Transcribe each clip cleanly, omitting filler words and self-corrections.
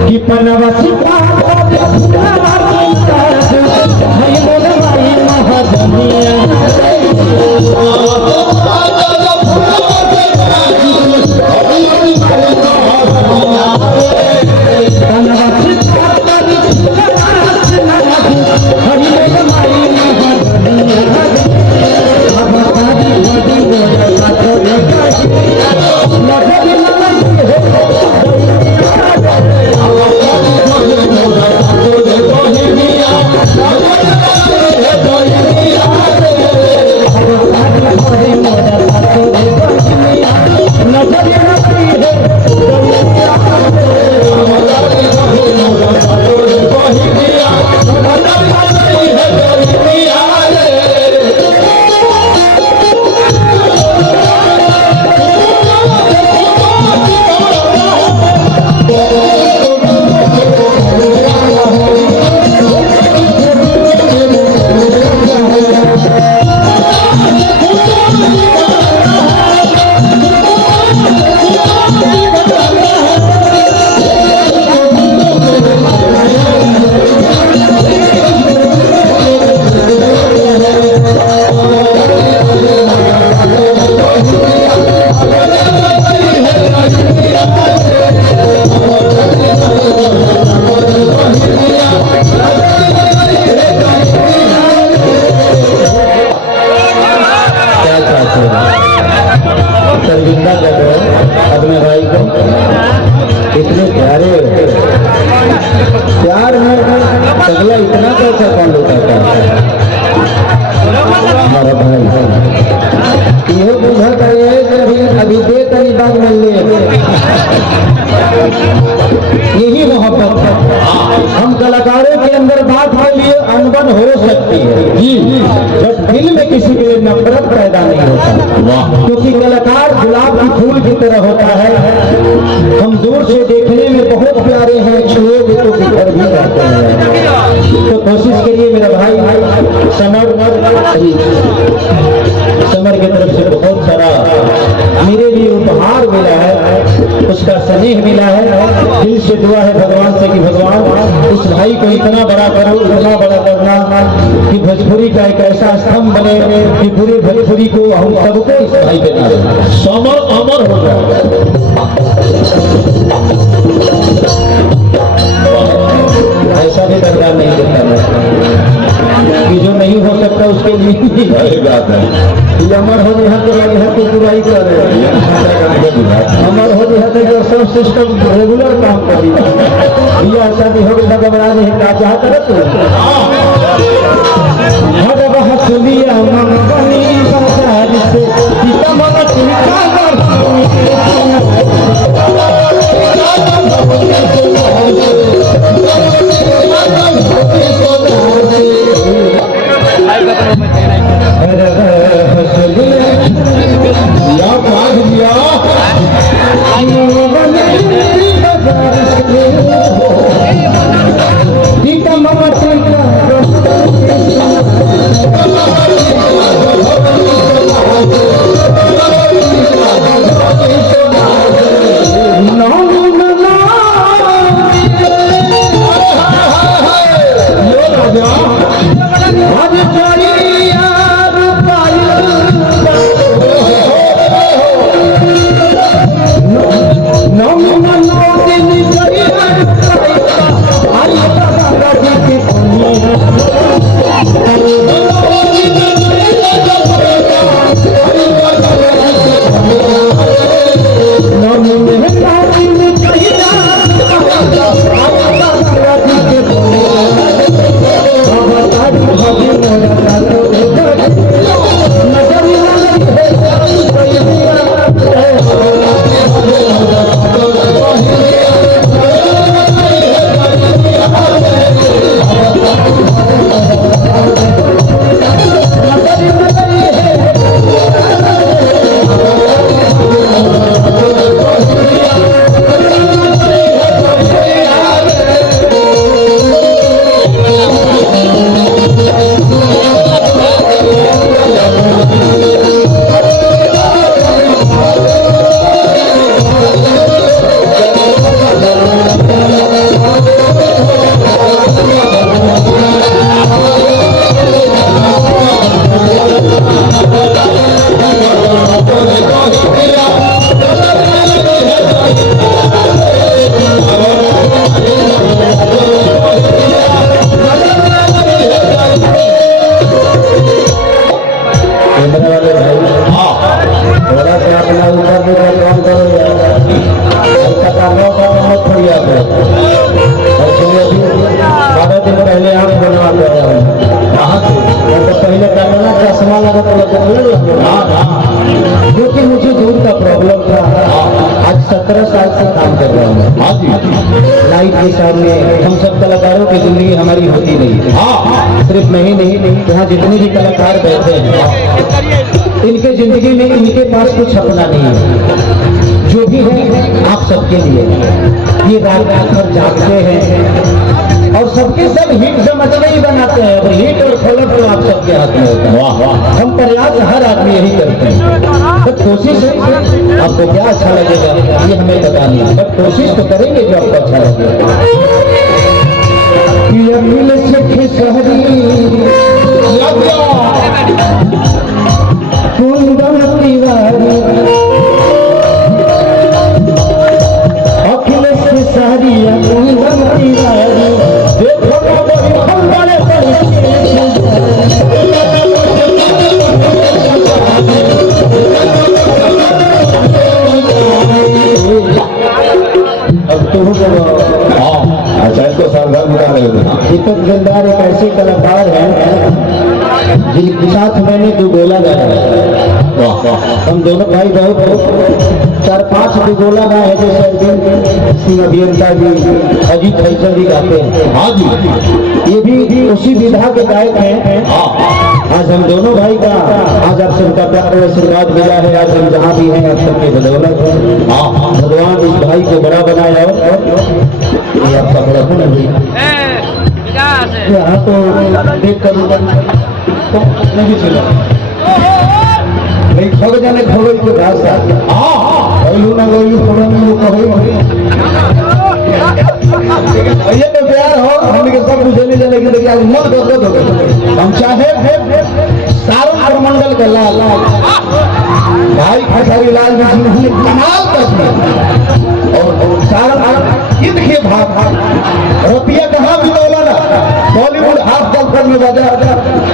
कि पनवसी का अपने भाई को इतने प्यारे प्यार में सगला इतना पैसा कौन लेता था हमारा भाई ये बुझा करे अभी दे कहीं बात मिल यही मोहब्बत है। हम कलाकारों के अंदर बात के लिए अनबन हो सकती है जी, बट दिल में किसी के लिए नफरत पैदा नहीं होता, क्योंकि कलाकार गुलाब की फूल की तरह होता है। हम दूर से देखने में बहुत प्यारे हैं, छुए तो घर भी जाते हैं। तो कोशिश करिए मेरा भाई समर की तरफ से बहुत सारा मेरे लिए उपहार मिला है, उसका स्नेह मिला है। दिल से दुआ है भगवान से कि भगवान उस भाई को इतना बड़ा करो, इतना बड़ा करना कि भोजपुरी का एक ऐसा स्तंभ बने कि पूरे भोजपुरी को हम सबको इस भाई के नाम समर अमर हो जाए। ऐसा भी दरबार नहीं देता कि जो नहीं हो सकता उसके लिए बात है। ये अमर हो यहाँ तो बुराई कर रहे अमर हो जो सब सिस्टम रेगुलर काम कर दिया। शादी हो गई घबरा नहीं क्या चाहता है तू No 12 दिन पहले आप बनवा कर आया हूँ। तो पहले कहना चश्मा लगा क्योंकि मुझे दूर का प्रॉब्लम था। आज 17 साल से काम कर रहा हूँ। लाइट के सामने हम सब कलाकारों की जिंदगी हमारी होती नहीं। सिर्फ मैं ही नहीं, यहाँ जितने भी कलाकार बैठे हैं इनके जिंदगी में इनके पास कुछ अपना नहीं है। जो भी है आप सबके लिए, ये रात भर जागते हैं और सबके सब हिट समझने ही बनाते हैं। और हिट और फलक तो आप सबके हाथ में होता है। हम प्रयास हर आदमी यही करते हैं, बट कोशिश है आपको क्या अच्छा लगेगा ये हमें पता नहीं, बट कोशिश तो करेंगे जो आपको अच्छा लगेगा। दीपक जंदार एक ऐसे कलाकार हैं जिनके साथ मैंने 2 गोला गाया। हम दोनों भाई बहुत 4-5 गोला गाए हैं, जैसे अरविंद सिंह अभियंता जी, अजीत फैसल जी गाते हैं। हाँ जी, ये भी उसी विधा के गायक हैं। आज हम दोनों भाई का आज आप सबका प्यार और आशीर्वाद मिला है। आज हम जहाँ भी हैं आप सबके बदौलत है। भगवान इस भाई को बड़ा बनाया और ये आपका बड़ा हुनर यहाँ तो देख कर नहीं चला ठग जाने खबर के भाषा ना गोलू थोड़ा ये तो प्यार हो हम सब कुछ नहीं जाने की। देखिए आज मत दो हम चाहे सारा प्रमंडल का लाल भाई खसारी लाल जी कमाल का और सारा ये देखिए भाग रुपया कहाँ बितौला ना बॉलीवुड हाफ गर्लफ्रेंड में बजा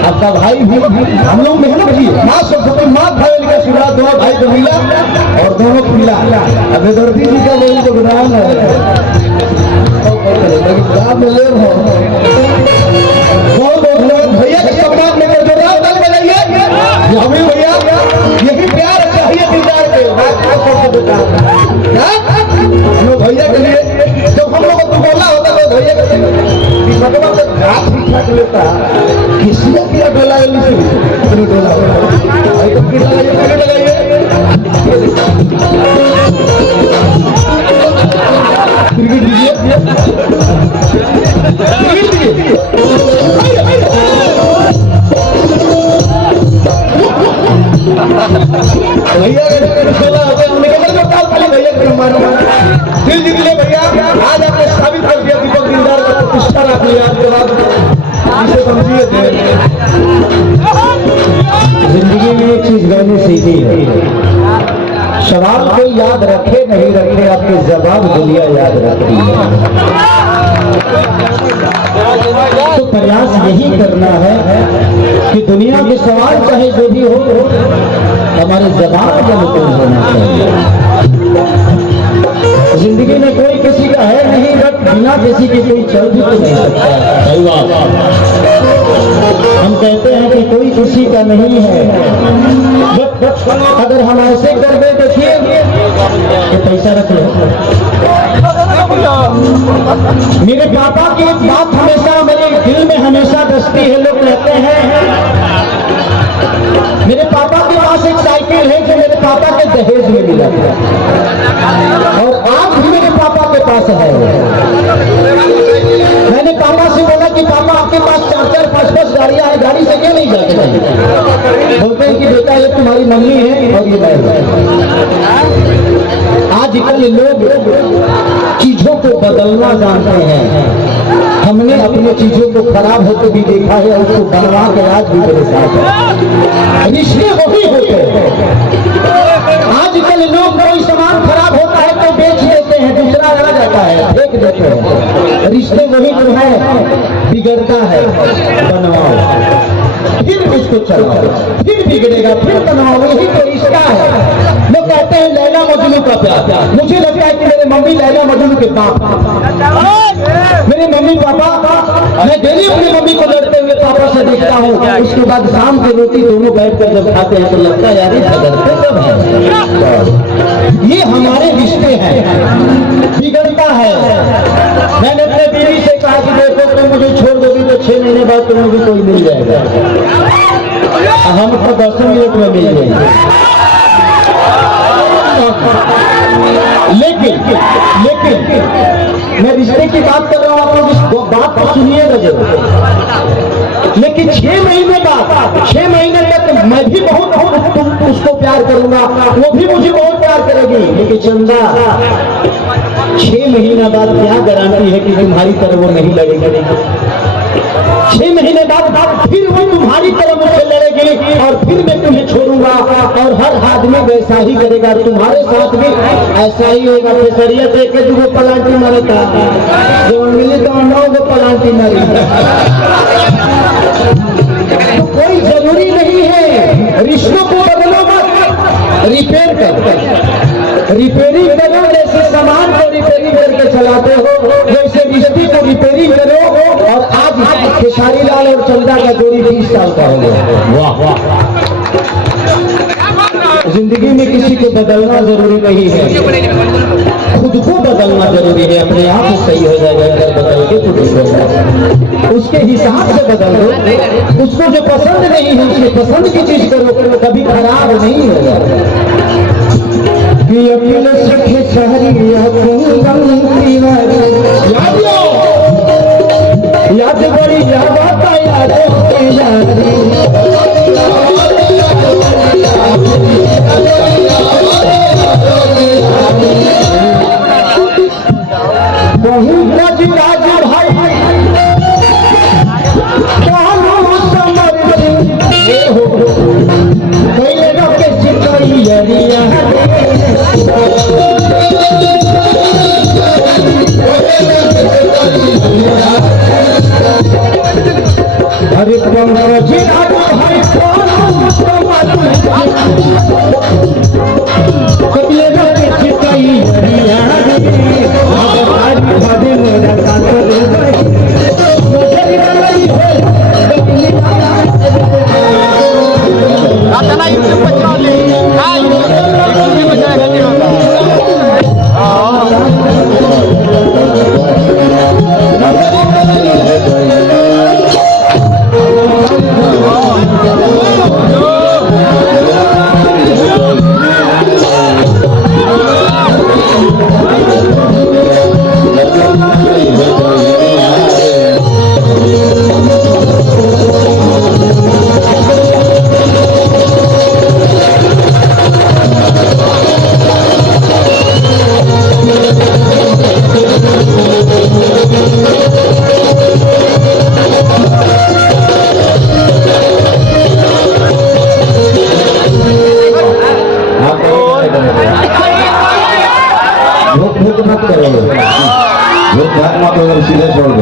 आपका भाई भी हम लोग मेहनत किए। माँ सबसे माँ भाई का आशीर्वाद दोनों भाई को मिला और दोनों को मिला। अब दर्दी जी का वही तो गुनाह है भैया के सम्मान में जोरदार ताली बजाइए। हमें भैया यही प्यार चाहिए दीदार के भैया के लिए। जब हम लोग को बोला होता तो भैया के ठीक ठाक लेता किसी का डोला दिल जीत ले भैया। आज आपने साबित कर दिया दीपक दिलदार का प्रतिष्ठा रख लिया। आपके बाद इसे समझिए जिंदगी में एक चीज मैंने सीखी है, सवाल कोई याद रखे नहीं रखे आपके जवाब दुनिया याद रखती है। तो प्रयास यही करना है कि दुनिया के सवाल चाहे जो भी हो हमारे जवाब का मुकुल होना चाहिए। जिंदगी में कोई किसी का है नहीं, बट बिना किसी के कोई चल भी तो नहीं सकता। सही बात। हम कहते हैं कि कोई किसी का नहीं है, बट अगर हम ऐसे कर दे देखिए कि पैसा रख लो। मेरे पापा की एक बात हमेशा मेरे दिल में हमेशा बसती है। लोग कहते हैं मेरे पापा के पास एक साइकिल है जो मेरे पापा के दहेज में मिला और आज भी मेरे पापा के पास है। मैंने पापा से बोला कि पापा आपके पास 4-4, 5-5 गाड़ियां हैं, गाड़ी से क्यों नहीं जाते? बोलते हैं कि बेटा ये तुम्हारी मम्मी है और ये मैं। आजकल लोग चीजों को बदलना जानते हैं। हमने अपनी चीजों को खराब होते भी देखा है और उसको बनवा के आज भी मेरे साथ है। रिश्ते वही होते हैं। आजकल लोग कोई सामान खराब होता है तो बेच देते हैं, दूसरा आ जाता है फेंक देते हैं। रिश्ते वही जो है बिगड़ता है बनवाओ। फिर उसको चलाओ, फिर बिगड़ेगा, फिर बनाओ। यही तो रिश्ता है। लोग कहते हैं लैला मजनू का प्यार। मुझे लगता है कि मेरे मम्मी लैला मजनू के बाप हैं। मेरे मम्मी पापा, मैं डेली अपनी मम्मी को लड़ते हुए पापा से देखता हूँ। उसके बाद शाम की रोटी दोनों बैठकर जब खाते हैं तो लगता है यार ये झगड़ते सब है। ये हमारे रिश्ते हैं, बिगड़ता है। मैंने अपने बीवी से कहा कि देखो तुम मुझे छोड़ दोगी तो 6 महीने बाद तुम्हें भी कोई मिल जाएगा, हमको 10 मिनट में मिल जाएगा। लेकिन मैं रिश्ते की बात कर रहा हूँ, आप लोग इस बात को सुनिएगा जरूर। लेकिन 6 महीने बाद, 6 महीने तक मैं भी बहुत उसको प्यार करूंगा, वो भी मुझे बहुत प्यार करेगी। लेकिन चंदा 6 महीना बाद क्या गारंटी है कि तुम्हारी तरह वो नहीं लड़ेगी? 6 महीने बाद फिर वो तुम्हारी तरह मुझसे लड़ेगी और फिर मैं तुम्हें छोड़ूंगा। और हर आदमी वैसा ही करेगा, तुम्हारे साथ भी ऐसा ही होगा। फिसरिया देख के तुमको पलांटी मारेगा, जब मिली तो 9 पलांटी मारी। तो कोई जरूरी नहीं है, रिश्तों को बदलो मत, रिपेयर करो, रिपेयरिंग करो। जैसे सामान को रिपेयरिंग करके चलाते हो, वैसे रिश्ते को रिपेयरिंग करो। और आज खेसारी लाल और चंदा का जोड़ी 20 साल का हो गया। वाह वाह। जिंदगी में किसी को बदलना जरूरी नहीं है, खुद को बदलना जरूरी है। अपने आप ही सही हो जाएगा अगर बदल के खुद को उसके हिसाब से बदल दो। उसको जो पसंद नहीं है उसके पसंद की चीज करो, कभी खराब नहीं होगा। कि अकेले सखे शहरी याद बड़ी याद आता याद अरे पंकज सीधे छोड़ दो।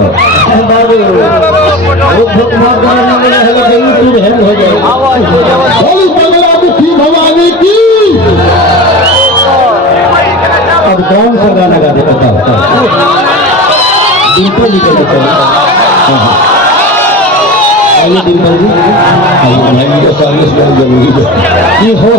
भवानी की अब कौन सा गाना गाते बताओ? डिम्पल जी का आइए डिम्पल जी, आइए सर्विस बहुत जरूरी है। ये हो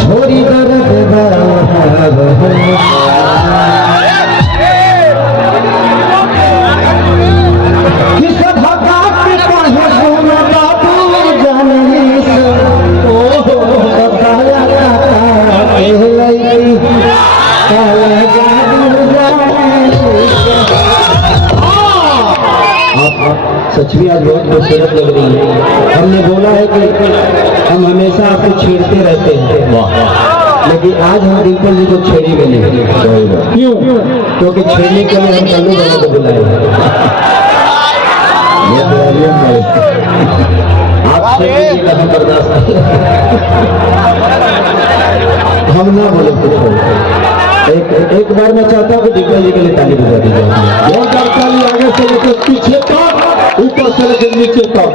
छोरी दर्द सच में आज बहुत खूबसूरत लग रही है। हमने बोला है कि हम हमेशा आपको छेड़ते रहते हैं, लेकिन आज हम डिम्पल जी को छेड़ेंगे नहीं। क्यों? क्योंकि छेड़ने के लिए हम कल्लू वाला को बुलाए। ये तो आर्यन भाई आपसे भी कहीं बर्दाश्त नहीं। हम ना बोले कुछ। एक बार मैं चाहता हूँ कि दीपक जी के लिए ताली बजा दीजिए। जोरदार ताली आगे से लेकर पीछे तक, ऊपर से लेकर नीचे तक।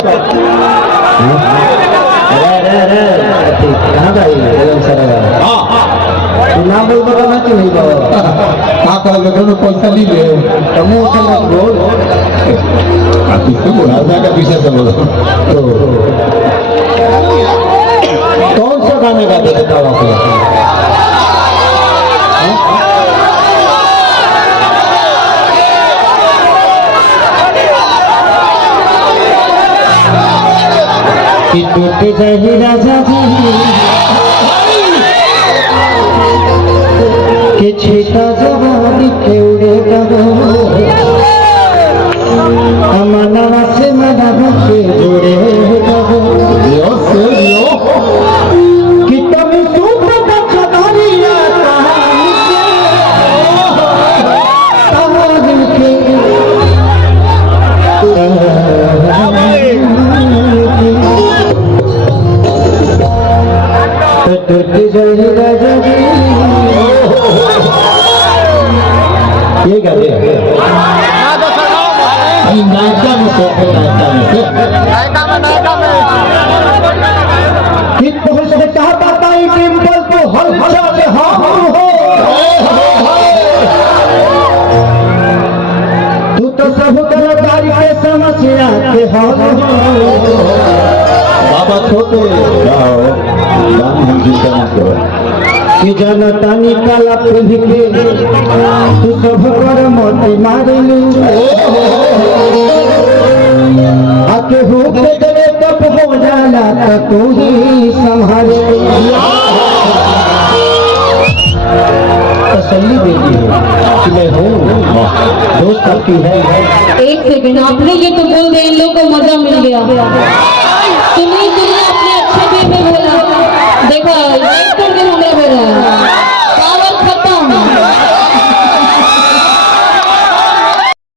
अरे कहाँ भाई एकदम सर ना बोल बना कि नहीं बाबा हाँ कहा दोनों पैसा ली ले मुँह से मत बोल राजा का पीछे से बोलो। तो कौन सा गाने गाते बताओ आप लोग? कि टूट जाए राजा जी के छीटा जवानी के उड़ेगा अमनवा से मनवा के जुड़ेगा कि तुम सूप का चदारिया ये गा दे नायका में से कि तुझसे कहता पाई डिंपल तो हर चल हाँ हो तू तो सब कलाकारी के समस्या के हाल बाबा छोटे कि जनता निकाला फिर के तू सब कर मोती मारलू आके हो के दे तब हो जाला तो तू ही संभाले तसल्ली देती है कि मैं हूँ दोस्त आपकी है। एक सेकंड आपने ये तो बोल दे इन लोगों को मजा मिल गया।